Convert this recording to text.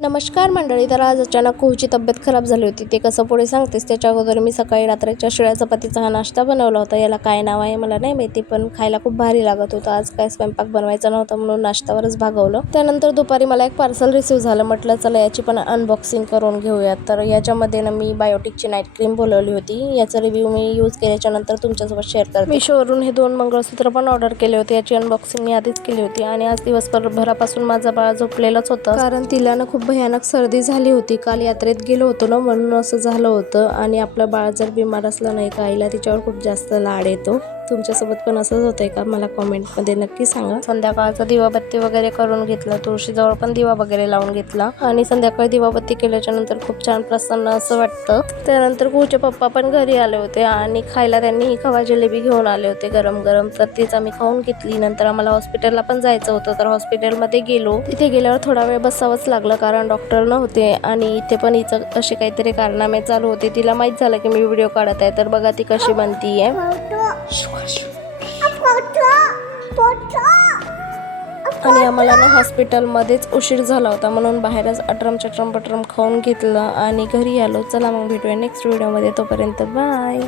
नमस्कार मंडळी. तर आज अचानक कुहूची तब्येत खराब झाली होती. ते कसं पुढे सांगतेस. त्याच्या अगोदर मी सकाळी रात्रीच्या शिळ्या चपातीचा हा नाश्ता बनवला होता. याला काय नाव आहे मला नाही माहिती, पण खायला खूप भारी लागत होतं. आज काय स्वयंपाक बनवायचा नव्हता म्हणून नाश्त्यावरच भागवलं. त्यानंतर दुपारी मला एक पार्सल रिसीव्ह झालं. म्हटलं चला याची पण अनबॉक्सिंग करून घेऊयात. तर याच्यामध्ये ना मी बायोटिकची नाईट क्रीम बोलवली होती. याचा रिव्ह्यू मी यूज केल्याच्या नंतर तुमच्यासोबत शेअर करते. मिशोवरून हे 2 मंगळसूत्र पण ऑर्डर केले होते. याची अनबॉक्सिंग मी आधीच केली होती. आणि आज दिवसभरापासून माझा बाळ झोपलेलाच होता, कारण तिला ना खूप भयानक सर्दी झाली होती. काल यात्रेत गेलो होतो ना, म्हणून असं झालं होतं. आणि आपलं बाळ जर बिमार असलं नाही का, आईला तिच्यावर खूप जास्त लाड येतो. तुमच्यासोबत पण असंच होतंय का मला कमेंटमध्ये नक्की सांगा. संध्याकाळचा दिवाबत्ती वगैरे करून घेतला. तुळशीजवळ पण दिवा वगैरे लावून घेतला. आणि संध्याकाळी दिवाबत्ती केल्याच्या नंतर खूप छान प्रसन्न असं वाटतं. त्यानंतर कुहूचे पप्पा पण घरी आले होते आणि खायला त्यांनी ही खवा जलेबी घेऊन आले होते गरम गरम. तर तीच आम्ही खाऊन घेतली. नंतर आम्हाला हॉस्पिटलला पण जायचं होतं, तर हॉस्पिटलमध्ये गेलो. तिथे गेल्यावर थोडा वेळ बसावंच लागलं, कारण डॉक्टर नव्हते. आणि इथे पण हिचं असे काहीतरी कारनामे चालू होते. तिला माहीत झालं की मी व्हिडिओ काढत आहे, तर बघा ती कशी बनतीये. आणि आम्हाला ना हॉस्पिटलमध्येच उशीर झाला होता, म्हणून बाहेरच अटरम चटरम पटरम खाऊन घेतलं आणि घरी आलो. चला मग भेटूया नेक्स्ट व्हिडिओमध्ये. तोपर्यंत बाय.